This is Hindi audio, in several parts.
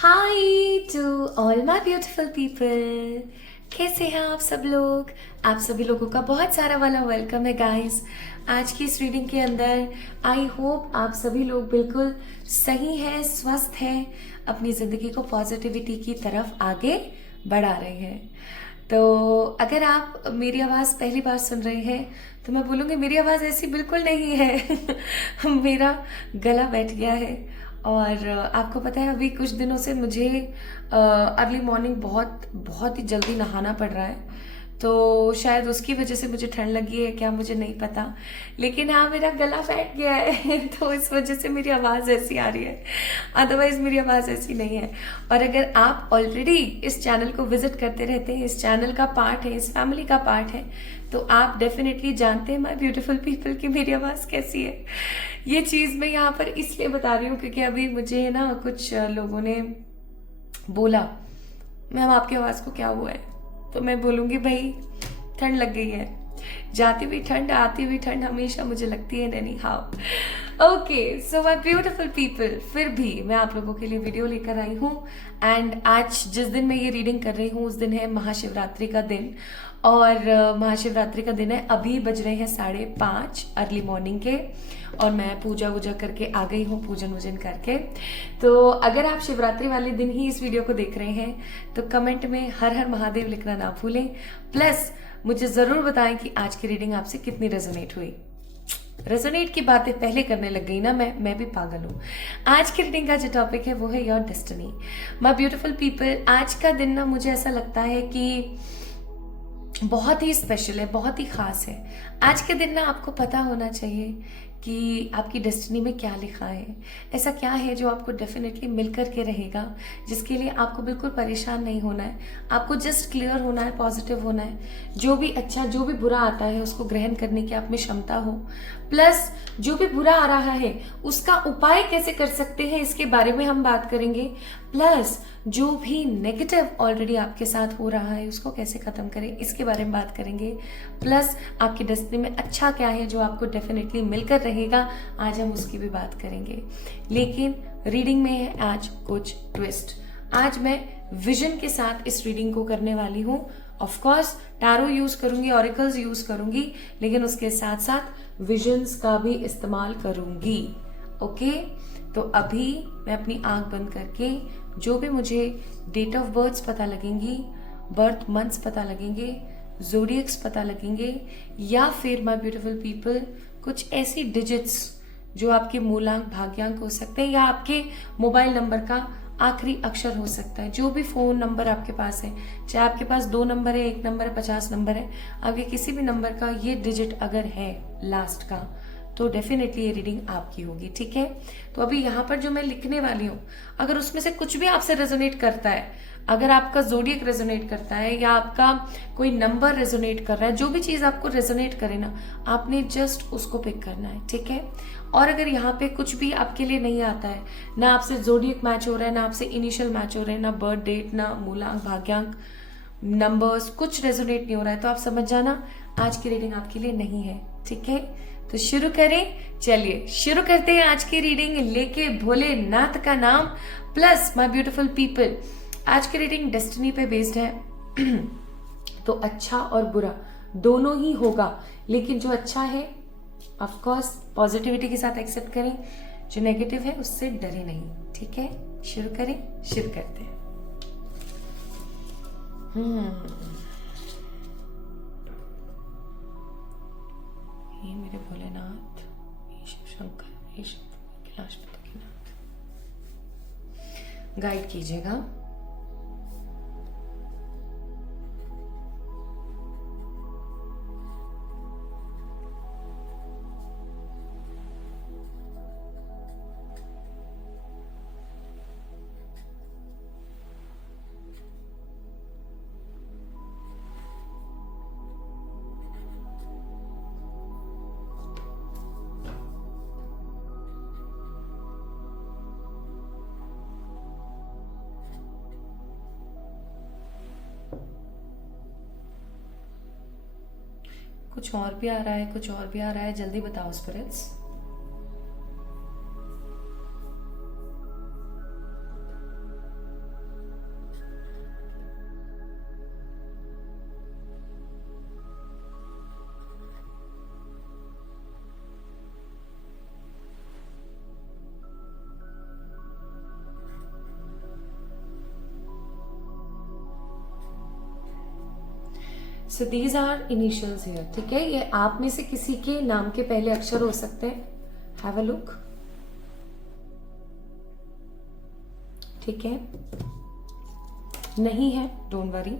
Hi to all my beautiful people. कैसे हैं आप सब लोग? आप सभी लोगों का बहुत सारा वाला वेलकम है गाइस आज की इस रीडिंग के अंदर। आई होप आप सभी लोग बिल्कुल सही हैं, स्वस्थ हैं, अपनी ज़िंदगी को पॉजिटिविटी की तरफ आगे बढ़ा रहे हैं। तो अगर आप मेरी आवाज़ पहली बार सुन रहे हैं तो मैं बोलूँगी मेरी आवाज़ ऐसी बिल्कुल नहीं है। मेरा गला बैठ गया है और आपको पता है अभी कुछ दिनों से मुझे अर्ली मॉर्निंग बहुत बहुत ही जल्दी नहाना पड़ रहा है। तो शायद उसकी वजह से मुझे ठंड लगी है क्या, मुझे नहीं पता, लेकिन हाँ मेरा गला बैठ गया है। तो इस वजह से मेरी आवाज़ ऐसी आ रही है, अदरवाइज मेरी आवाज़ ऐसी नहीं है। और अगर आप ऑलरेडी इस चैनल को विजिट करते रहते हैं, इस चैनल का पार्ट है, इस फैमिली का पार्ट है, तो आप डेफिनेटली जानते हैं माय ब्यूटीफुल पीपल की मेरी आवाज़ कैसी है। ये चीज़ मैं यहाँ पर इसलिए बता रही हूँ क्योंकि अभी मुझे ना कुछ लोगों ने बोला मैम आपकी आवाज़ को क्या हुआ है, तो मैं बोलूँगी भाई ठंड लग गई है। जाती हुई ठंड आती हुई ठंड हमेशा मुझे लगती है any how. Okay so my beautiful people, फिर भी मैं आप लोगों के लिए वीडियो लेकर आई हूँ। एंड आज जिस दिन मैं ये रीडिंग कर रही हूँ उस दिन है महाशिवरात्रि का दिन। और महाशिवरात्रि का दिन है, अभी बज रहे हैं 5:30 अर्ली मॉर्निंग के, और मैं पूजा वूजा करके आ गई हूँ, पूजन वूजन करके। तो अगर आप शिवरात्रि वाले दिन ही इस वीडियो को देख रहे हैं तो कमेंट में हर हर महादेव लिखना ना भूलें। प्लस मुझे जरूर बताएं कि आज की रीडिंग आपसे कितनी रेजोनेट हुई। रेजोनेट की बातें पहले करने लग गई ना, मैं भी पागल हूँ। आज की रीडिंग का जो टॉपिक है वो है your destiny. My beautiful people, आज का दिन ना मुझे ऐसा लगता है कि बहुत ही स्पेशल है, बहुत ही खास है। आज के दिन ना आपको पता होना चाहिए कि आपकी डेस्टिनी में क्या लिखा है, ऐसा क्या है जो आपको डेफिनेटली मिल कर के रहेगा, जिसके लिए आपको बिल्कुल परेशान नहीं होना है। आपको जस्ट क्लियर होना है, पॉजिटिव होना है। जो भी अच्छा जो भी बुरा आता है उसको ग्रहण करने की आप में क्षमता हो। प्लस जो भी बुरा आ रहा है उसका उपाय कैसे कर सकते हैं इसके बारे में हम बात करेंगे। प्लस जो भी नेगेटिव ऑलरेडी आपके साथ हो रहा है उसको कैसे खत्म करें इसके बारे में बात करेंगे। प्लस आपकी डेस्टिनी में अच्छा क्या है जो आपको डेफिनेटली मिलकर रहेगा, आज हम उसकी भी बात करेंगे। लेकिन रीडिंग में है आज कुछ ट्विस्ट। आज मैं विजन के साथ इस रीडिंग को करने वाली हूँ। ऑफ कोर्स टैरो यूज करूंगी, ऑरिकल्स यूज करूंगी, लेकिन उसके साथ साथ विजन्स का भी इस्तेमाल करूंगी। ओके तो अभी मैं अपनी आंख बंद करके जो भी मुझे डेट ऑफ बर्थ्स पता लगेंगी, बर्थ मंथ्स पता लगेंगे, जोडियक्स पता लगेंगे, या फिर माय ब्यूटीफुल पीपल कुछ ऐसी डिजिट्स जो आपके मूलांक भाग्यांक हो सकते हैं, या आपके मोबाइल नंबर का आखिरी अक्षर हो सकता है। जो भी फोन नंबर आपके पास है, चाहे आपके पास 2 नंबर है, 1 नंबर है, 50 नंबर है, आपके किसी भी नंबर का ये डिजिट अगर है लास्ट का, तो डेफिनेटली ये रीडिंग आपकी होगी। ठीक है, तो अभी यहाँ पर जो मैं लिखने वाली हूँ, अगर उसमें से कुछ भी आपसे रेजोनेट करता है, अगर आपका जोडियक रेजोनेट करता है या आपका कोई नंबर रेजोनेट कर रहा है, जो भी चीज आपको रेजोनेट करे ना, आपने जस्ट उसको पिक करना है। ठीक है, और अगर यहाँ पे कुछ भी आपके लिए नहीं आता है, ना आपसे जोडियक मैच हो रहा है, ना आपसे इनिशियल मैच हो रहे हैं, ना बर्थ डेट, ना मूलांक भाग्यांक नंबर्स, कुछ रेजोनेट नहीं हो रहा है, तो आप समझ जाना आज की रीडिंग आपके लिए नहीं है। ठीक है, तो शुरू करें। चलिए शुरू करते हैं आज की रीडिंग लेके भोलेनाथ का नाम। प्लस माय ब्यूटीफुल पीपल, आज की रीडिंग डेस्टिनी पे बेस्ड है। तो अच्छा और बुरा दोनों ही होगा, लेकिन जो अच्छा है ऑफ कोर्स पॉजिटिविटी के साथ एक्सेप्ट करें, जो नेगेटिव है उससे डरे नहीं। ठीक है, शुरू करें, शुरू करते हैं। हे मेरे भोलेनाथ, हे शिव शंकर, हे शिव कैलाशपति नाथ, गाइड कीजिएगा। कुछ और भी आ रहा है, कुछ और भी आ रहा है, जल्दी बताओ spirits. So these are initials here, ठीक है। ये आप में से किसी के नाम के पहले अक्षर हो सकते हैं। हैव अ लुक, ठीक है। नहीं है, don't worry.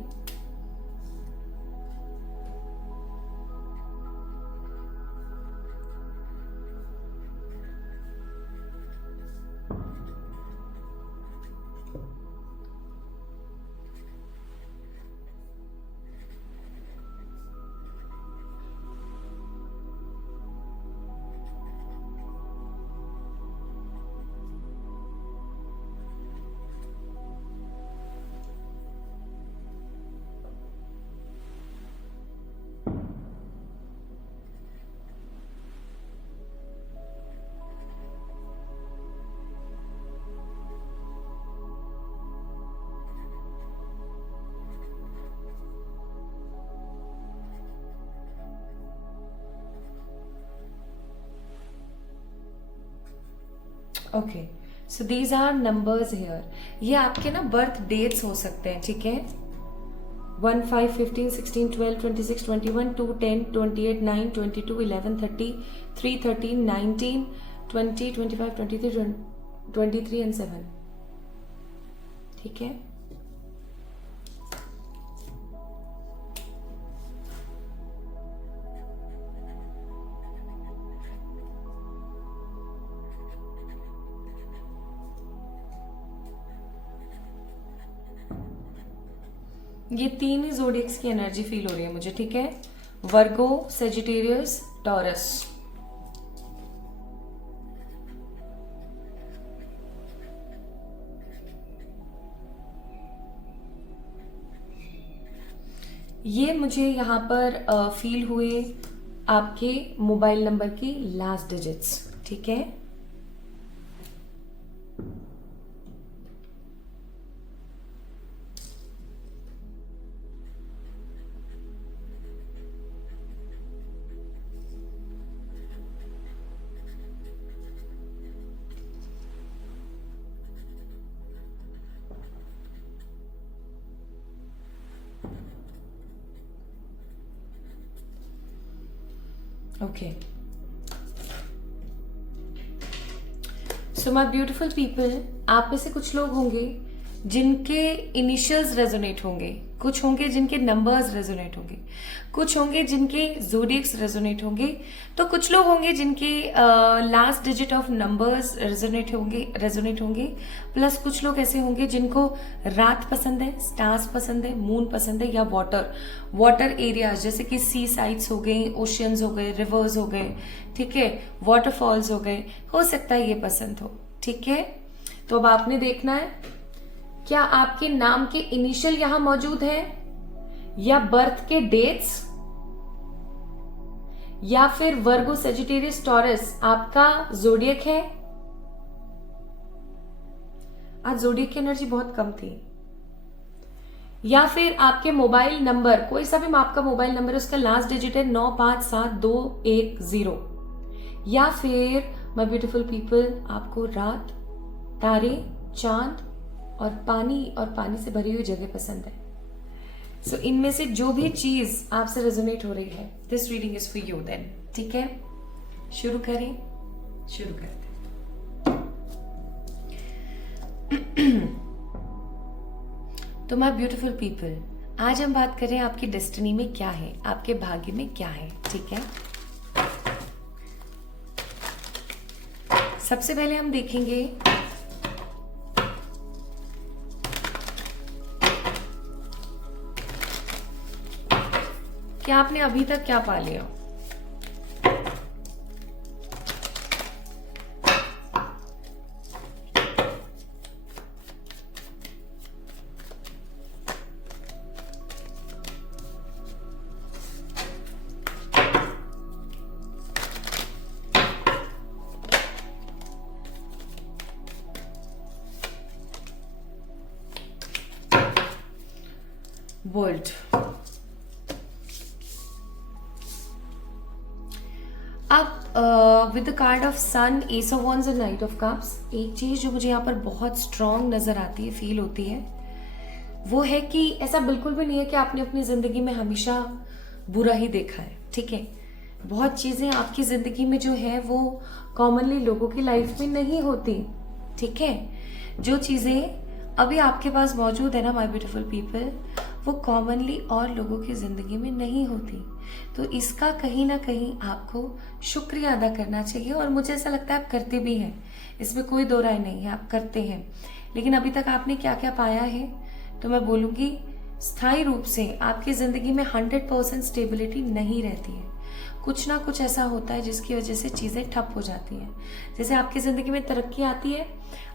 Okay, so these are numbers here. ये आपके ना बर्थ डेट्स हो सकते हैं, ठीक है। 1, 5, 15, 16, 12, 26, 21, 2, 10, 28, 9, 22, 11, 30, 3, 13, 19, 20, 25, 23, 23 एंड 7, ठीक है। ये 3 ही ज़ोडिएक्स की एनर्जी फील हो रही है मुझे, ठीक है। वर्गो, सेजिटेरियस, टॉरस। ये मुझे यहाँ पर फील हुए आपके मोबाइल नंबर की लास्ट डिजिट्स, ठीक है। Okay, so my beautiful people, आप में से कुछ लोग होंगे जिनके इनिशियल्स रेजोनेट होंगे, कुछ होंगे जिनके नंबर्स रेजोनेट होंगे, कुछ होंगे जिनके ज़ोडिएक्स रेजोनेट होंगे, तो कुछ लोग होंगे जिनके last digit of numbers resonate होंगे, प्लस कुछ लोग ऐसे होंगे जिनको रात पसंद है, स्टार्स पसंद है, मून पसंद है, या वाटर एरियाज जैसे कि सी साइड्स हो गए, ओशियंस हो गए, रिवर्स हो गए, ठीक है, वाटरफॉल्स हो गए, हो सकता है ये पसंद हो, ठीक है। तो अब आपने देखना है क्या आपके नाम के इनिशियल यहां मौजूद है, या बर्थ के डेट्स, या फिर वर्गो, सेजिटेरियस, टॉरस आपका जोडियक है। आज जोडियक की एनर्जी बहुत कम थी। या फिर आपके मोबाइल नंबर, कोई सा भी आपका मोबाइल नंबर है, उसका लास्ट डिजिट है 957210, या फिर माय ब्यूटीफुल पीपल आपको रात, तारे, चांद और पानी से भरी हुई जगह पसंद है। सो इनमें से जो भी चीज आपसे रेजोनेट हो रही है, this reading is for you then, ठीक है। शुरू करते तो माय ब्यूटीफुल पीपल, आज हम बात कर रहे हैं आपकी डेस्टिनी में क्या है, आपके भाग्य में क्या है, ठीक है। सबसे पहले हम देखेंगे कि आपने अभी तक क्या पा लिया। बोल्ट, अब with the card of sun, ace of wands and knight of cups, एक चीज जो मुझे यहाँ पर बहुत स्ट्रांग नजर आती है, फील होती है, वो है कि ऐसा बिल्कुल भी नहीं है कि आपने अपनी जिंदगी में हमेशा बुरा ही देखा है, ठीक है। बहुत चीजें आपकी जिंदगी में जो है वो कॉमनली लोगों की लाइफ में नहीं होती, ठीक है। जो चीजें अभी आपके पास मौजूद है ना माय ब्यूटीफुल पीपल, वो कॉमनली और लोगों की जिंदगी में नहीं होती। तो इसका कहीं ना कहीं आपको शुक्रिया अदा करना चाहिए, और मुझे ऐसा लगता है आप करते भी हैं, इसमें कोई दो राय नहीं है, आप करते हैं। लेकिन अभी तक आपने क्या क्या पाया है, तो मैं बोलूंगी स्थायी रूप से आपकी जिंदगी में 100% स्टेबिलिटी नहीं रहती है। कुछ ना कुछ ऐसा होता है जिसकी वजह से चीजें ठप हो जाती हैं। जैसे आपकी जिंदगी में तरक्की आती है,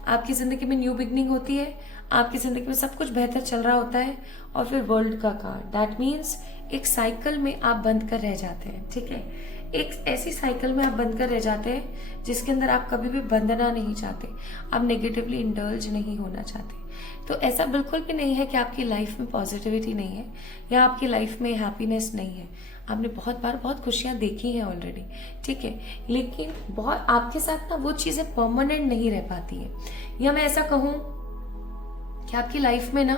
आपकी जिंदगी में न्यू बिगनिंग होती है, आपकी जिंदगी में सब कुछ बेहतर चल रहा होता है, और फिर वर्ल्ड का कार्ड, दैट मीन्स एक साइकिल में आप बंद कर रह जाते हैं, ठीक है। एक ऐसी साइकिल में आप बंद कर रह जाते हैं जिसके अंदर आप कभी भी बंधना नहीं चाहते, आप नेगेटिवली इंडल्ज नहीं होना चाहते। तो ऐसा बिल्कुल भी नहीं है कि आपकी लाइफ में पॉजिटिविटी नहीं है या आपकी लाइफ में हैप्पीनेस नहीं है। आपने बहुत बार बहुत खुशियां देखी हैं ऑलरेडी, ठीक है, लेकिन बहुत आपके साथ ना वो चीजें परमानेंट नहीं रह पाती है। या मैं ऐसा कहूं कि आपकी लाइफ में ना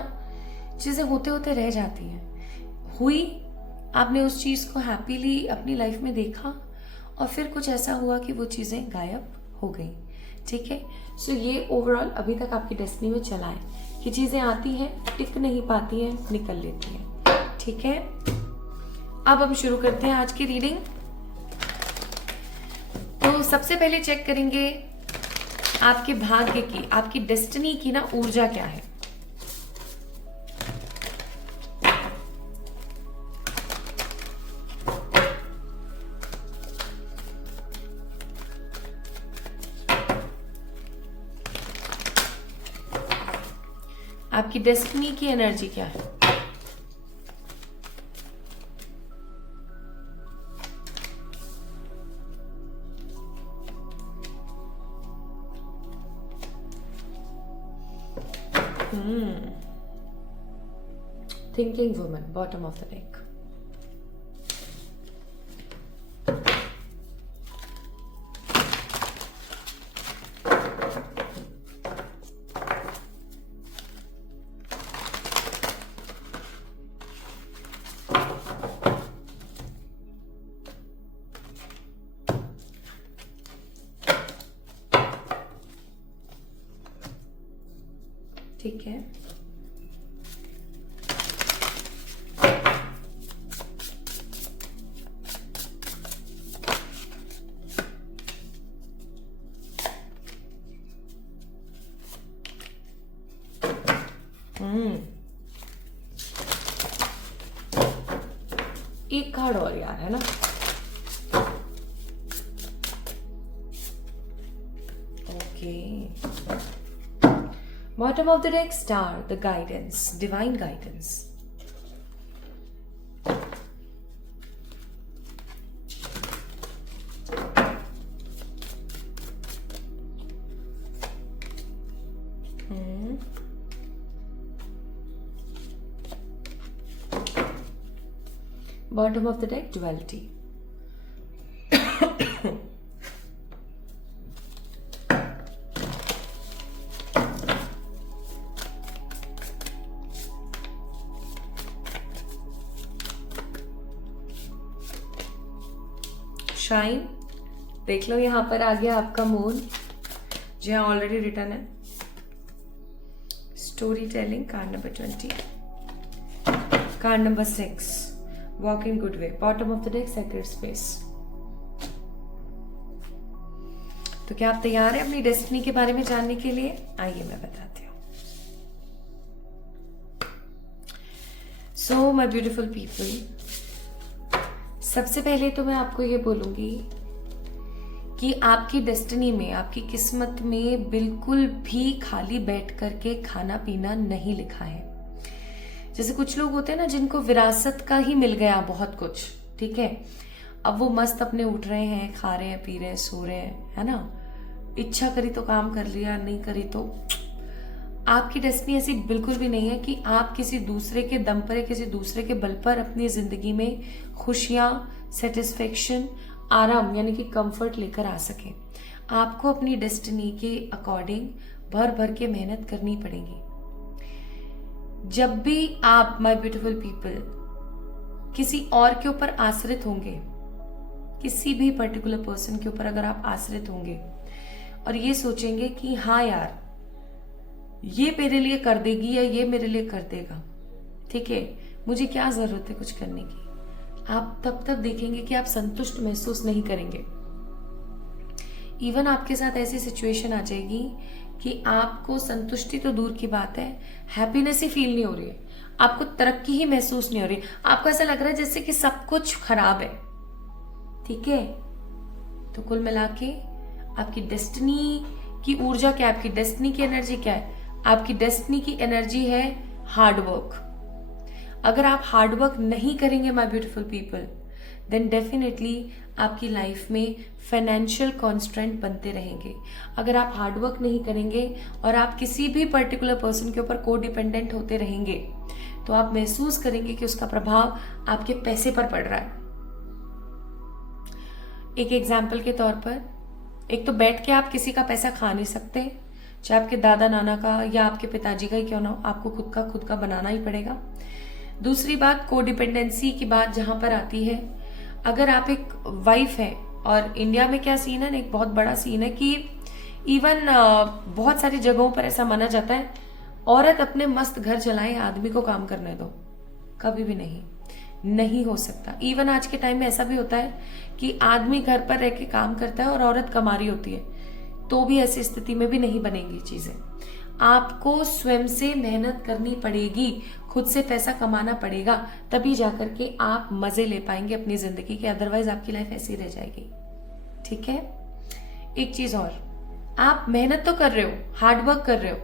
चीजें होते होते रह जाती हैं। हुई, आपने उस चीज को हैप्पीली अपनी लाइफ में देखा, और फिर कुछ ऐसा हुआ कि वो चीजें गायब हो गई, ठीक है। सो ये ओवरऑल अभी तक आपकी डेस्टिनी में चला है कि चीजें आती हैं, टिक नहीं पाती हैं, निकल लेती हैं, ठीक है। अब हम शुरू करते हैं आज की रीडिंग। तो सबसे पहले चेक करेंगे आपके भाग्य की, आपकी डेस्टिनी की ना ऊर्जा क्या है। आपकी डेस्टिनी की एनर्जी क्या है। Thinking woman, bottom of the deck. ठीक है, एक कार्ड और यार, है ना। Okay, bottom of the deck, star, the guidance, divine guidance. Bottom of the deck, duality. Shine, देख लो यहां पर आ गया आपका मून, जो यहां ऑलरेडी रिटर्न है। Storytelling, card number 20। Card number 6, walk in good way, bottom of the deck, secret space. तो क्या आप तैयार हैं अपनी डेस्टिनी के बारे में जानने के लिए? आइए मैं बताती हूँ। सो माय ब्यूटीफुल पीपल, सबसे पहले तो मैं आपको ये बोलूंगी कि आपकी डेस्टिनी में, आपकी किस्मत में बिल्कुल भी खाली बैठ करके खाना पीना नहीं लिखा है। जैसे कुछ लोग होते हैं ना जिनको विरासत का ही मिल गया बहुत कुछ, ठीक है, अब वो मस्त अपने उठ रहे हैं, खा रहे हैं, पी रहे हैं, सो रहे हैं, है ना, इच्छा करी तो काम कर लिया, नहीं करी तो। आपकी डेस्टिनी ऐसी बिल्कुल भी नहीं है कि आप किसी दूसरे के दम पर या किसी दूसरे के बल पर अपनी जिंदगी में खुशियां, सेटिस्फेक्शन, आराम यानी कि कंफर्ट लेकर आ सके। आपको अपनी डेस्टिनी के अकॉर्डिंग भर भर के मेहनत करनी पड़ेगी। जब भी आप माय ब्यूटीफुल पीपल किसी और के ऊपर आश्रित होंगे, किसी भी पर्टिकुलर पर्सन के ऊपर अगर आप आश्रित होंगे और ये सोचेंगे कि हाँ यार ये मेरे लिए कर देगी या ये मेरे लिए कर देगा, ठीक है, मुझे क्या जरूरत है कुछ करने की, आप तब तक देखेंगे कि आप संतुष्ट महसूस नहीं करेंगे। इवन आपके साथ ऐसी सिचुएशन आ जाएगी कि आपको संतुष्टि तो दूर की बात है, हैप्पीनेस ही फील नहीं हो रही है, आपको तरक्की ही महसूस नहीं हो रही, आपको ऐसा लग रहा है जैसे कि सब कुछ खराब है। ठीक है, तो कुल मिला के आपकी डेस्टिनी की ऊर्जा क्या है, आपकी डेस्टिनी की एनर्जी क्या है? आपकी डेस्टिनी की एनर्जी है हार्ड वर्क। अगर आप हार्ड वर्क नहीं करेंगे my beautiful people, then definitely आपकी लाइफ में फाइनेंशियल कॉन्स्ट्रेंट बनते रहेंगे। अगर आप हार्ड वर्क नहीं करेंगे और आप किसी भी पर्टिकुलर पर्सन के ऊपर को डिपेंडेंट होते रहेंगे, तो आप महसूस करेंगे कि उसका प्रभाव आपके पैसे पर पड़ रहा है। एक एग्जाम्पल के तौर पर, एक तो बैठ के आप किसी का पैसा खा नहीं सकते, चाहे आपके दादा नाना का या आपके पिताजी का ही क्यों ना हो, आपको खुद का बनाना ही पड़ेगा। दूसरी बात, कोडिपेंडेंसी की बात जहां पर आती है, अगर आप एक वाइफ है, और इंडिया में क्या सीन है ना, एक बहुत बड़ा सीन है कि इवन बहुत सारी जगहों पर ऐसा माना जाता है, औरत अपने मस्त घर चलाए, आदमी को काम करने दो। कभी भी नहीं हो सकता। इवन आज के टाइम में ऐसा भी होता है कि आदमी घर पर रह के काम करता है और औरत कमा रही होती है, तो भी ऐसी स्थिति में भी नहीं बनेंगी चीजें। आपको स्वयं से मेहनत करनी पड़ेगी, खुद से पैसा कमाना पड़ेगा, तभी जाकर के आप मजे ले पाएंगे अपनी जिंदगी के, अदरवाइज आपकी लाइफ ऐसी रह जाएगी। ठीक है, एक चीज और, आप मेहनत तो कर रहे हो, हार्ड वर्क कर रहे हो,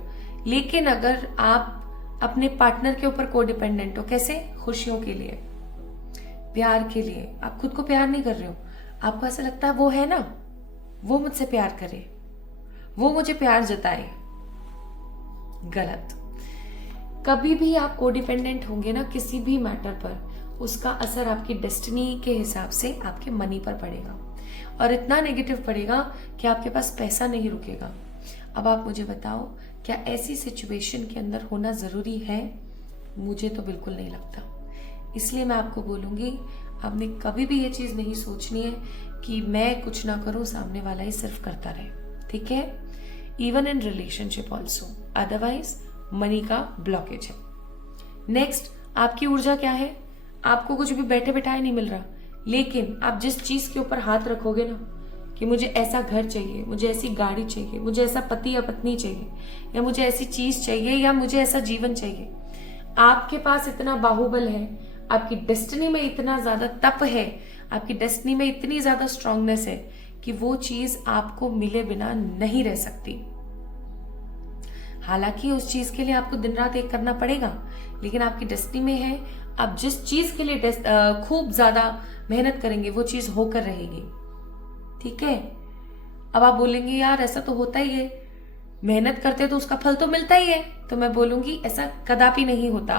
लेकिन अगर आप अपने पार्टनर के ऊपर कोडिपेंडेंट हो, कैसे? खुशियों के लिए, प्यार के लिए, आप खुद को प्यार नहीं कर रहे हो, आपको ऐसा लगता है वो है ना, वो मुझसे प्यार करे, वो मुझे प्यार जताए। गलत। कभी भी आप कोडिपेंडेंट होंगे ना किसी भी मैटर पर, उसका असर आपकी डेस्टिनी के हिसाब से आपके मनी पर पड़ेगा, और इतना नेगेटिव पड़ेगा कि आपके पास पैसा नहीं रुकेगा। अब आप मुझे बताओ, क्या ऐसी सिचुएशन के अंदर होना जरूरी है? मुझे तो बिल्कुल नहीं लगता। इसलिए मैं आपको बोलूंगी, आपने कभी भी ये चीज नहीं सोचनी है कि मैं कुछ ना करूं, सामने वाला ही सिर्फ करता रहे। ठीक है, even in relationship also, otherwise money का ब्लॉकेज है। नेक्स्ट, आपकी ऊर्जा क्या है? आपको कुछ भी बैठे बैठाए नहीं मिल रहा, लेकिन आप जिस चीज के ऊपर हाथ रखोगे ना कि मुझे ऐसा घर चाहिए, मुझे ऐसी गाड़ी चाहिए, मुझे ऐसा पति या पत्नी चाहिए, या मुझे ऐसी चीज चाहिए, या मुझे ऐसा जीवन चाहिए, आपके पास इतना बाहुबल है, आपकी डेस्टिनी में इतना ज्यादा तप है, आपकी डेस्टिनी में इतनी ज्यादा स्ट्रांगनेस है कि वो चीज आपको मिले बिना नहीं रह सकती। हालांकि उस चीज के लिए आपको दिन रात एक करना पड़ेगा, लेकिन आपकी डेस्टिनी में है, आप जिस चीज के लिए खूब ज्यादा मेहनत करेंगे वो चीज होकर रहेगी। ठीक है, अब आप बोलेंगे यार ऐसा तो होता ही है, मेहनत करते तो उसका फल तो मिलता ही है, तो मैं बोलूंगी ऐसा कदापि नहीं होता।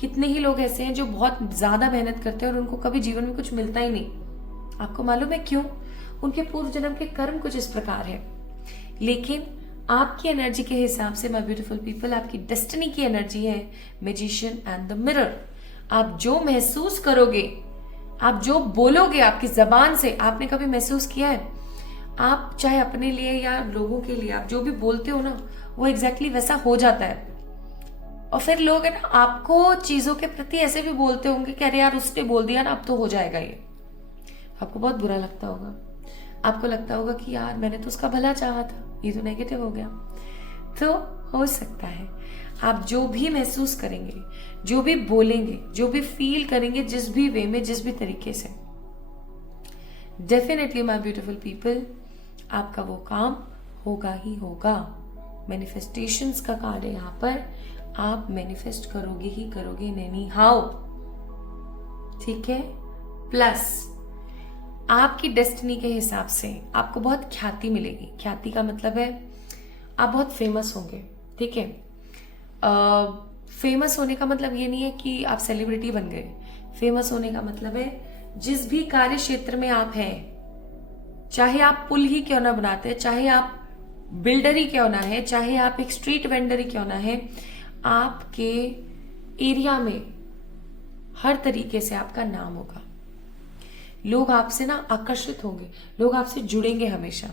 कितने ही लोग ऐसे हैं जो बहुत ज्यादा मेहनत करते हैं और उनको कभी जीवन में कुछ मिलता ही नहीं। आपको मालूम है क्यों? उनके पूर्व जन्म के कर्म कुछ इस प्रकार है। लेकिन आपकी एनर्जी के हिसाब से माय ब्यूटीफुल पीपल, आपकी डेस्टिनी की एनर्जी है मैजिशियन एंड द मिरर। आप जो महसूस करोगे, आप जो बोलोगे आपकी जबान से, आपने कभी महसूस किया है? आप चाहे अपने लिए या लोगों के लिए, आप जो भी बोलते हो ना, वो एग्जैक्टली वैसा हो जाता है। और फिर लोग है ना आपको चीजों के प्रति ऐसे भी बोलते होंगे कि अरे यार उसने बोल दिया ना, अब तो हो जाएगा ये। आपको बहुत बुरा लगता होगा, आपको लगता होगा कि यार मैंने तो उसका भला चाहा था, ये तो नेगेटिव हो गया। तो हो सकता है आप जो भी महसूस करेंगे, जो भी बोलेंगे, जो भी फील करेंगे, जिस भी वे में, जिस भी तरीके से, डेफिनेटली माय ब्यूटीफुल पीपल, आपका वो काम होगा ही होगा। मैनिफेस्टेशंस का कार्ड है यहाँ पर, आप मैनिफेस्ट करोगे ही करोगे, एनी हाउ। ठीक है, प्लस आपकी डेस्टिनी के हिसाब से आपको बहुत ख्याति मिलेगी। ख्याति का मतलब है आप बहुत फेमस होंगे। ठीक है, फेमस होने का मतलब ये नहीं है कि आप सेलिब्रिटी बन गए। फेमस होने का मतलब है जिस भी कार्य क्षेत्र में आप हैं, चाहे आप पुल ही क्यों ना बनाते, चाहे आप बिल्डर ही क्यों ना है, चाहे आप एक स्ट्रीट वेंडर ही क्यों ना है, आपके एरिया में हर तरीके से आपका नाम होगा। लोग आपसे ना आकर्षित होंगे, लोग आपसे जुड़ेंगे हमेशा।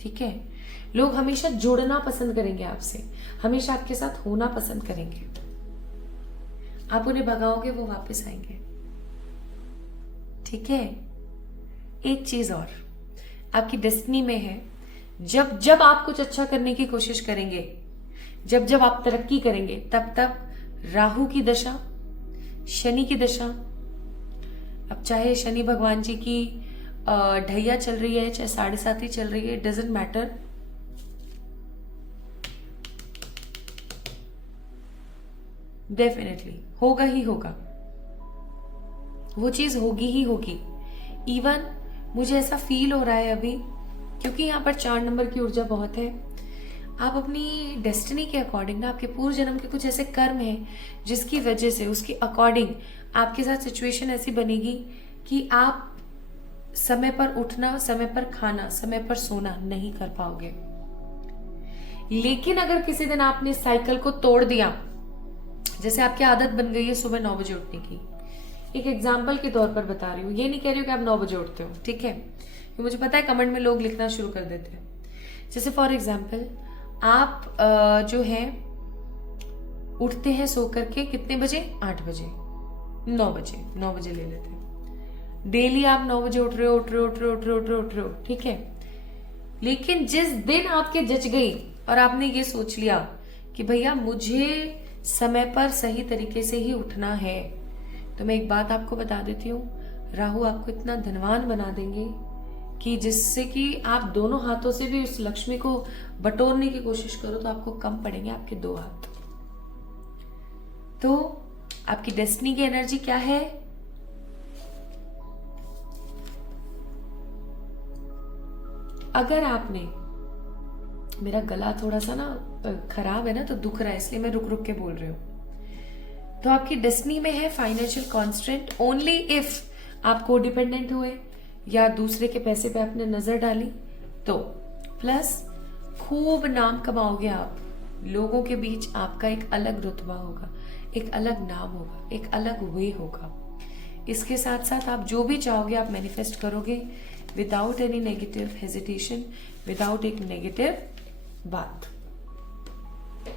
ठीक है, लोग हमेशा जुड़ना पसंद करेंगे आपसे, हमेशा आपके साथ होना पसंद करेंगे। आप उन्हें भगाओगे, वो वापस आएंगे। ठीक है, एक चीज और आपकी डेस्टिनी में है, जब जब आप कुछ अच्छा करने की कोशिश करेंगे, जब जब आप तरक्की करेंगे, तब तब राहु की दशा, शनि की दशा, अब चाहे शनि भगवान जी की ढैया चल रही है, चाहे 7.5 चल रही है, डजेंट मैटर, डेफिनेटली होगा ही होगा, वो चीज होगी ही होगी। इवन मुझे ऐसा फील हो रहा है अभी, क्योंकि यहाँ पर 4 नंबर की ऊर्जा बहुत है। आप अपनी डेस्टिनी के अकॉर्डिंग ना, आपके पूर्व जन्म के कुछ ऐसे कर्म हैं जिसकी वजह से, उसके अकॉर्डिंग आपके साथ सिचुएशन ऐसी बनेगी कि आप समय पर उठना, समय पर खाना, समय पर सोना नहीं कर पाओगे। लेकिन अगर किसी दिन आपने साइकिल को तोड़ दिया, जैसे आपकी आदत बन गई है सुबह 9 बजे उठने की, एक एग्जाम्पल के तौर पर बता रही हूँ, ये नहीं कह रही हूँ कि आप 9 बजे उठते हो, ठीक है, तो मुझे पता है कमेंट में लोग लिखना शुरू कर देते हैं। जैसे फॉर एग्जाम्पल आप जो है उठते हैं सो करके कितने बजे, 8 बजे, 9 बजे ले लेते हैं। डेली आप 9 बजे उठ रहे हो, ठीक है। लेकिन जिस दिन आपके जच गई और आपने ये सोच लिया कि भैया मुझे समय पर सही तरीके से ही उठना है, तो मैं एक बात आपको बता देती हूँ, राहु आपको इतना धनवान बना देंगे कि जिससे कि आप दोनों हाथों से भी उस लक्ष्मी को बटोरने की कोशिश करो तो आपको कम पड़ेंगे आपके 2 हाथ। तो आपकी डेस्टिनी की एनर्जी क्या है? अगर आपने, मेरा गला थोड़ा सा ना खराब है ना, तो दुख रहा है, इसलिए मैं रुक रुक के बोल रही हूं। तो आपकी डेस्टिनी में है फाइनेंशियल कॉन्स्ट्रेंट ओनली इफ आप कोडिपेंडेंट हुए या दूसरे के पैसे पे आपने नजर डाली, तो प्लस खूब नाम कमाओगे आप, लोगों के बीच आपका एक अलग रुतबा होगा, एक अलग नाम होगा, एक अलग वे होगा। इसके साथ साथ आप जो भी चाहोगे आप मैनिफेस्ट करोगे without any negative hesitation, without एक नेगेटिव बात।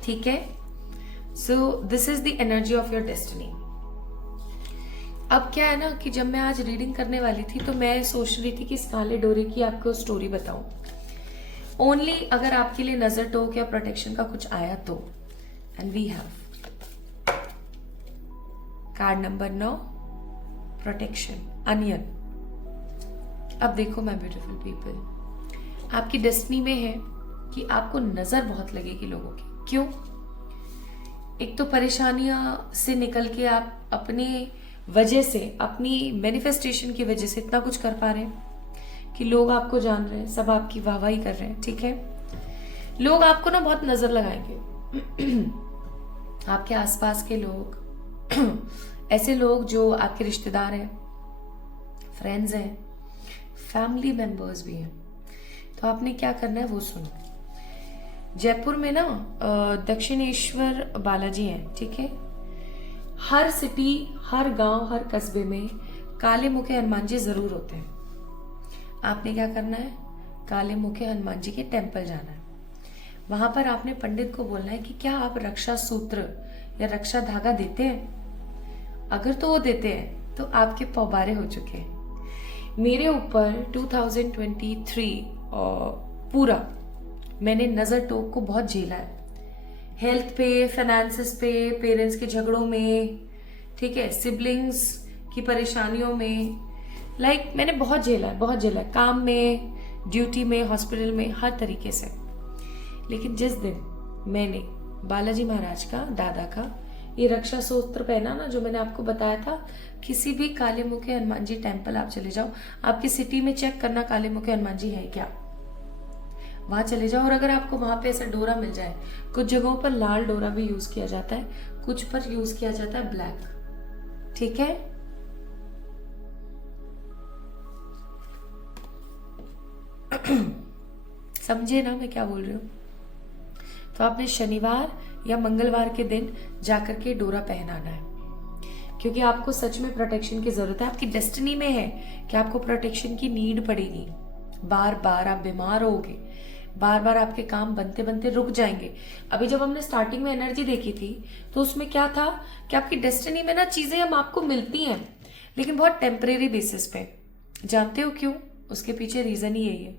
ठीक है, so this is the energy of your destiny. अब क्या है ना कि जब मैं आज रीडिंग करने वाली थी तो मैं सोच रही थी कि इस काले डोरे की आपको स्टोरी बताऊं, ओनली अगर आपके लिए नजर टोक या प्रोटेक्शन का कुछ आया तो। And we have card number 9, protection, onion. अब देखो माय ब्यूटीफुल पीपल, आपकी डेस्टिनी में है कि आपको नजर बहुत लगेगी लोगों की। क्यों? एक तो परेशानियां से निकल के आप अपनी वजह से, अपनी मैनिफेस्टेशन की वजह से इतना कुछ कर पा रहे हैं कि लोग आपको जान रहे हैं, सब आपकी वाहवाही कर रहे हैं। ठीक है, लोग आपको ना बहुत नजर लगाएंगे आपके आसपास के लोग ऐसे लोग जो आपके रिश्तेदार हैं, फ्रेंड्स हैं, फैमिली मेंबर्स भी हैं। तो आपने क्या करना है वो सुनो। जयपुर में ना दक्षिणेश्वर बालाजी हैं, ठीक है। हर सिटी, हर गांव, हर कस्बे में काले मुखे हनुमान जी जरूर होते हैं। आपने क्या करना है, काले मुखे हनुमान जी के टेम्पल जाना है। वहां पर आपने पंडित को बोलना है कि क्या आप रक्षा सूत्र या रक्षा धागा देते हैं? अगर तो वो देते हैं तो आपके पौबारे हो चुके हैं। मेरे ऊपर 2023 पूरा मैंने नजर टोक को बहुत झेला है, हेल्थ पे, फाइनेंसेस पे, पेरेंट्स के झगड़ों में, ठीक है, सिबलिंग्स की परेशानियों में, मैंने बहुत झेला है, बहुत झेला है, काम में, ड्यूटी में, हॉस्पिटल में, हर तरीके से। लेकिन जिस दिन मैंने बालाजी महाराज का, दादा का ये रक्षा सूत्र पहना ना, जो मैंने आपको बताया था, किसी भी काले मुखे हनुमान जी टेम्पल आप चले जाओ, आपकी सिटी में चेक करना काले मुखे हनुमान जी है क्या, वहां चले जाओ। और अगर आपको वहां पे ऐसा डोरा मिल जाए, कुछ जगहों पर लाल डोरा भी यूज किया जाता है, कुछ पर यूज किया जाता है ब्लैक, ठीक है। समझे ना मैं क्या बोल रही हूँ? तो आपने शनिवार या मंगलवार के दिन जाकर के डोरा पहनाना है, क्योंकि आपको सच में प्रोटेक्शन की जरूरत है। आपकी डेस्टिनी में है कि आपको प्रोटेक्शन की नीड पड़ेगी। बार बार आप बीमार होगे, बार बार आपके काम बनते बनते रुक जाएंगे। अभी जब हमने स्टार्टिंग में एनर्जी देखी थी तो उसमें क्या था कि आपकी डेस्टिनी में ना चीजें हम आपको मिलती हैं, लेकिन बहुत टेम्परेरी बेसिस पे। जानते हो क्यों? उसके पीछे रीजन ही यही है।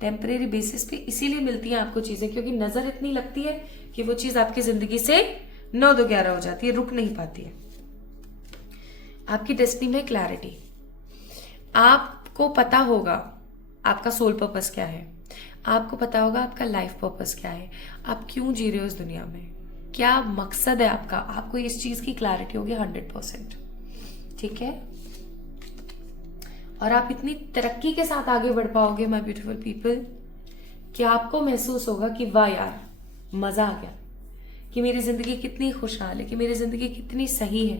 टेम्परेरी बेसिस पे इसीलिए मिलती हैं आपको चीजें, क्योंकि नजर इतनी लगती है कि वो चीज आपकी जिंदगी से 9-2-11 हो जाती है, रुक नहीं पाती है। आपकी डेस्टिनी में क्लैरिटी, आपको पता होगा आपका सोल पर्पस क्या है, आपको पता होगा आपका लाइफ पर्पस क्या है, आप क्यों जी रहे हो इस दुनिया में, क्या मकसद है आपका। आपको इस चीज की क्लैरिटी होगी 100%, ठीक है। और आप इतनी तरक्की के साथ आगे बढ़ पाओगे माय ब्यूटीफुल पीपल कि आपको महसूस होगा कि वाह यार मजा आ गया, कि मेरी जिंदगी कितनी खुशहाल है, कि मेरी जिंदगी कितनी सही है,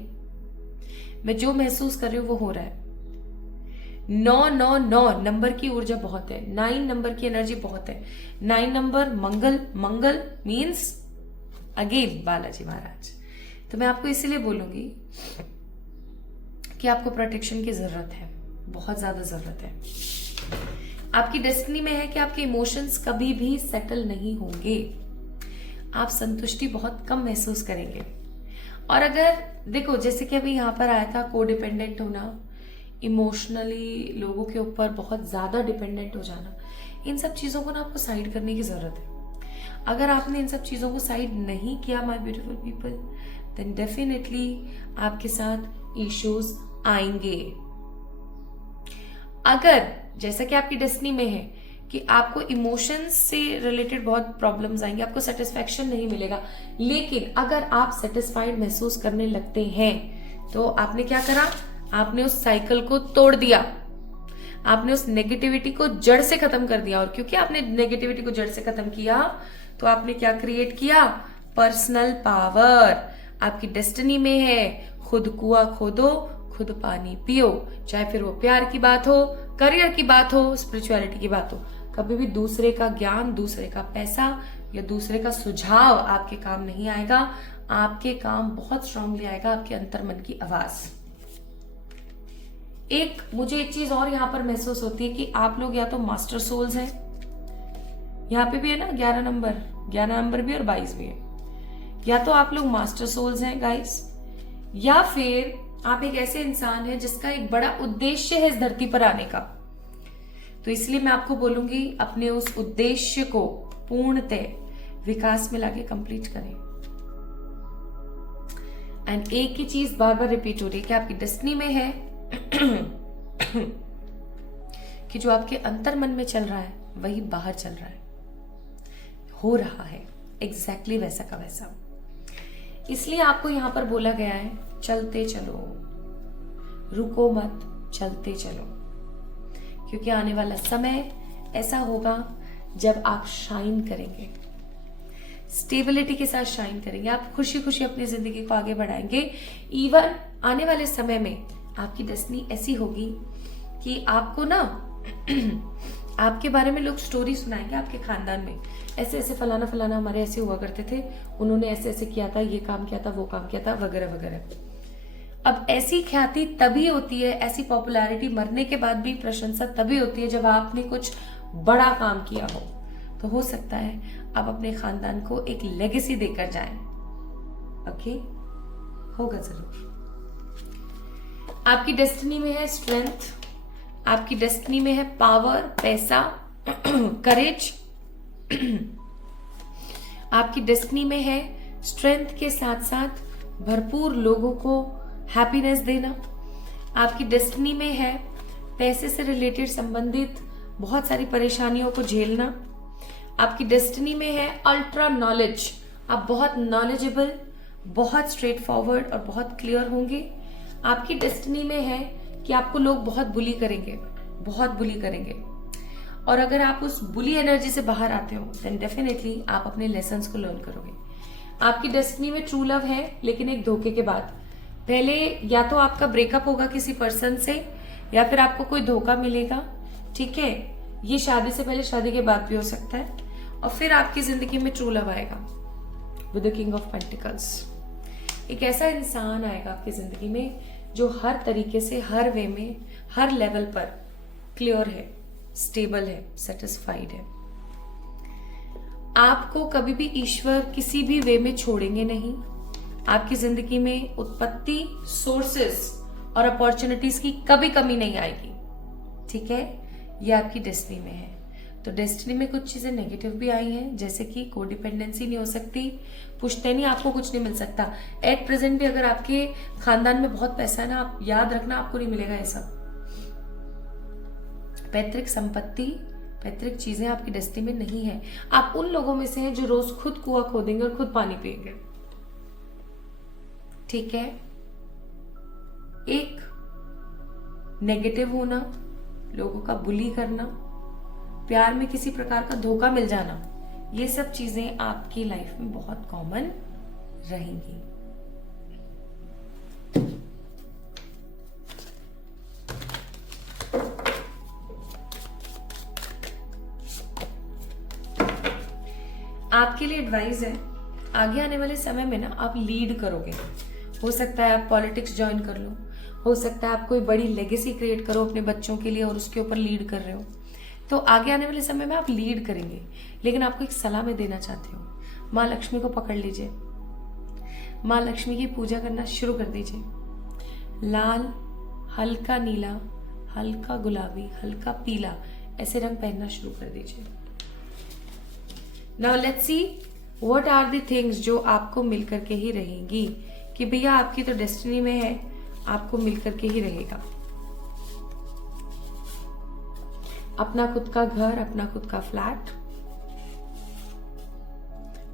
मैं जो महसूस कर रही हूं वो हो रहा है। 9 नंबर की ऊर्जा बहुत है, 9 नंबर की एनर्जी बहुत है। 9 नंबर मंगल मीन्स अगेन बालाजी महाराज। तो मैं आपको इसीलिए बोलूंगी कि आपको प्रोटेक्शन की जरूरत है, बहुत ज्यादा जरूरत है। आपकी डेस्टिनी में है कि आपके इमोशंस कभी भी सेटल नहीं होंगे, आप संतुष्टि बहुत कम महसूस करेंगे। और अगर देखो, जैसे कि अभी यहां पर आया था कोडिपेंडेंट होना, इमोशनली लोगों के ऊपर बहुत ज्यादा डिपेंडेंट हो जाना, इन सब चीजों को ना आपको साइड करने की जरूरत है। अगर आपने इन सब चीजों को साइड नहीं किया my beautiful people, then definitely आपके साथ इश्यूज आएंगे। अगर जैसा कि आपकी डेस्टिनी में है कि आपको इमोशंस से रिलेटेड बहुत प्रॉब्लम्स आएंगे, आपको सेटिस्फैक्शन नहीं मिलेगा, लेकिन अगर आप सेटिस्फाइड महसूस करने लगते हैं तो आपने क्या करा, आपने उस साइकिल को तोड़ दिया, आपने उस नेगेटिविटी को जड़ से खत्म कर दिया। और क्योंकि आपने नेगेटिविटी को जड़ से खत्म किया तो आपने क्या क्रिएट किया, पर्सनल पावर। आपकी डेस्टिनी में है खुद कुआं खोदो, खुद पानी पियो, चाहे फिर वो प्यार की बात हो, करियर की बात हो, स्पिरिचुअलिटी की बात हो। कभी भी दूसरे का ज्ञान, दूसरे का पैसा या दूसरे का सुझाव आपके काम नहीं आएगा। आपके काम बहुत स्ट्रांगली आएगा आपके अंतर्मन की आवाज। मुझे एक चीज और यहाँ पर महसूस होती है कि आप लोग या तो मास्टर सोल्स हैं, यहाँ पे भी है ना 11 नंबर भी और 22 भी है, या तो आप लोग मास्टर सोल्स हैं गाइस, या फिर आप एक ऐसे इंसान हैं जिसका एक बड़ा उद्देश्य है इस धरती पर आने का। तो इसलिए मैं आपको बोलूंगी अपने उस उद्देश्य को पूर्णतः विकास में लाके कंप्लीट करें। एंड एक ही चीज बार बार रिपीट हो रही है कि आपकी डेस्टिनी में है कि जो आपके अंतर मन में चल रहा है वही बाहर चल रहा है, हो रहा है एग्जैक्टली वैसा का वैसा। इसलिए आपको यहां पर बोला गया है चलते चलो, रुको मत, चलते चलो, क्योंकि आने वाला समय ऐसा होगा जब आप शाइन करेंगे, स्टेबिलिटी के साथ शाइन करेंगे, आप खुशी खुशी अपनी जिंदगी को आगे बढ़ाएंगे। इवन आने वाले समय में आपकी डेस्टिनी ऐसी होगी कि आपको ना आपके बारे में लोग स्टोरी सुनाएंगे आपके खानदान में, ऐसे ऐसे फलाना फलाना हमारे ऐसे हुआ करते थे, उन्होंने ऐसे ऐसे किया था, ये काम किया था, वो काम किया था, वगैरह वगैरह। अब ऐसी ख्याति तभी होती है, ऐसी पॉपुलैरिटी मरने के बाद भी प्रशंसा तभी होती है जब आपने कुछ बड़ा काम किया हो। तो हो सकता है आप अपने खानदान को एक लेगेसी देकर जाएं। ओके, होगा जरूर। आपकी डेस्टिनी में है स्ट्रेंथ, आपकी डेस्टिनी में है पावर, पैसा, करेज। आपकी डेस्टिनी में है स्ट्रेंथ के साथ साथ भरपूर लोगों को हैप्पीनेस देना। आपकी डेस्टिनी में है पैसे से रिलेटेड संबंधित बहुत सारी परेशानियों को झेलना। आपकी डेस्टिनी में है अल्ट्रा नॉलेज, आप बहुत नॉलेजेबल, बहुत स्ट्रेट फॉरवर्ड और बहुत क्लियर होंगे। आपकी डेस्टिनी में है कि आपको लोग बहुत बुली करेंगे, बहुत बुली करेंगे, और अगर आप उस बुली एनर्जी से बाहर आते हो देन डेफिनेटली आप अपने लेसन्स को लर्न करोगे। आपकी डेस्टिनी में ट्रू लव है, लेकिन एक धोखे के बाद। पहले या तो आपका ब्रेकअप होगा किसी पर्सन से, या फिर आपको कोई धोखा मिलेगा, ठीक है। ये शादी से पहले, शादी के बाद भी हो सकता है। और फिर आपकी जिंदगी में ट्रू लव आएगा with the king of pentacles. एक ऐसा इंसान आएगा आपकी जिंदगी में जो हर तरीके से, हर वे में, हर लेवल पर क्लियर है, स्टेबल है, सेटिस्फाइड है। आपको कभी भी ईश्वर किसी भी वे में छोड़ेंगे नहीं। आपकी जिंदगी में उत्पत्ति, सोर्सेस और अपॉर्चुनिटीज की कभी कमी नहीं आएगी। ठीक है, ये आपकी डेस्टिनी में है। तो डेस्टिनी में कुछ चीजें नेगेटिव भी आई हैं, जैसे कि कोडिपेंडेंसी नहीं हो सकती, पुश्तैनी, आपको कुछ नहीं मिल सकता। एट प्रेजेंट भी अगर आपके खानदान में बहुत पैसा है ना, आप याद रखना आपको नहीं मिलेगा ये सब। पैतृक संपत्ति, पैतृक चीजें आपकी डेस्टिनी में नहीं है। आप उन लोगों में से हैं जो रोज खुद कुआं खोदेंगे और खुद पानी पिएंगे। ठीक है, एक नेगेटिव होना, लोगों का बुली करना, प्यार में किसी प्रकार का धोखा मिल जाना, ये सब चीजें आपकी लाइफ में बहुत कॉमन रहेंगी। आपके लिए एडवाइस है, आगे आने वाले समय में ना आप लीड करोगे। हो सकता है आप पॉलिटिक्स ज्वाइन कर लो, हो सकता है आप कोई बड़ी लेगेसी क्रिएट करो अपने बच्चों के लिए और उसके ऊपर लीड कर रहे हो। तो आगे आने वाले समय में आप लीड करेंगे। लेकिन आपको एक सलाह मैं देना चाहती हूँ, माँ लक्ष्मी को पकड़ लीजिए, माँ लक्ष्मी की पूजा करना शुरू कर दीजिए। लाल, हल्का नीला, हल्का गुलाबी, हल्का पीला, ऐसे रंग पहनना शुरू कर दीजिए। Now let's see what are the things जो आपको मिल करके ही रहेंगी, कि भैया आपकी तो डेस्टिनी में है, आपको मिल करके ही रहेगा। अपना खुद का घर, अपना खुद का फ्लैट,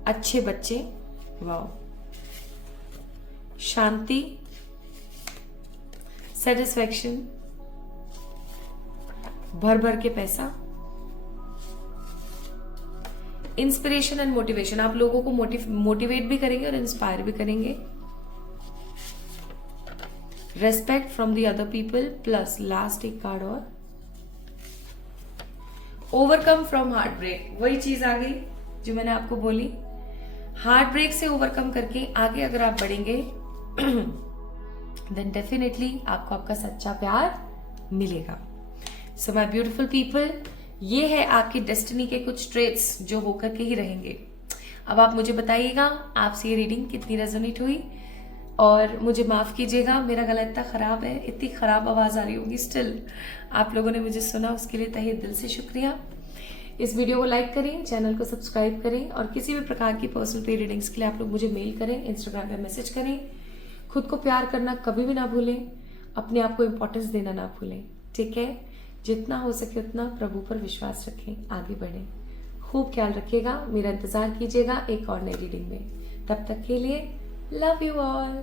अच्छे बच्चे, वाओ, शांति, सेटिस्फैक्शन, भर भर के पैसा, इंस्पिरेशन एंड मोटिवेशन। आप लोगों को मोटिवेट भी करेंगे और इंस्पायर भी करेंगे। Respect from the other people, plus last एक कार्ड और ओवरकम फ्रॉम हार्ट ब्रेक। वही चीज आ गई जो मैंने आपको बोली, हार्ट ब्रेक से ओवरकम करके आगे अगर आप बढ़ेंगे देन डेफिनेटली आपको आपका सच्चा प्यार मिलेगा। सो माय ब्यूटीफुल पीपल, ये है आपकी डेस्टिनी के कुछ ट्रेट्स जो होकर के ही रहेंगे। अब आप मुझे बताइएगा आपसे ये रीडिंग कितनी रेजोनेट हुई, और मुझे माफ कीजिएगा मेरा गला इतना खराब है, इतनी खराब आवाज आ रही होगी, स्टिल आप लोगों ने मुझे सुना, उसके लिए तहे दिल से शुक्रिया। इस वीडियो को लाइक करें, चैनल को सब्सक्राइब करें, और किसी भी प्रकार की पर्सनल पे रीडिंग्स के लिए आप लोग मुझे मेल करें, इंस्टाग्राम पे मैसेज करें। खुद को प्यार करना कभी भी ना भूलें, अपने आप को इम्पोर्टेंस देना ना भूलें। ठीक है, जितना हो सके उतना प्रभु पर विश्वास रखें, आगे बढ़ें। खूब ख्याल रखिएगा, मेरा इंतजार कीजिएगा एक और नई रीडिंग में। तब तक के लिए लव यू ऑल।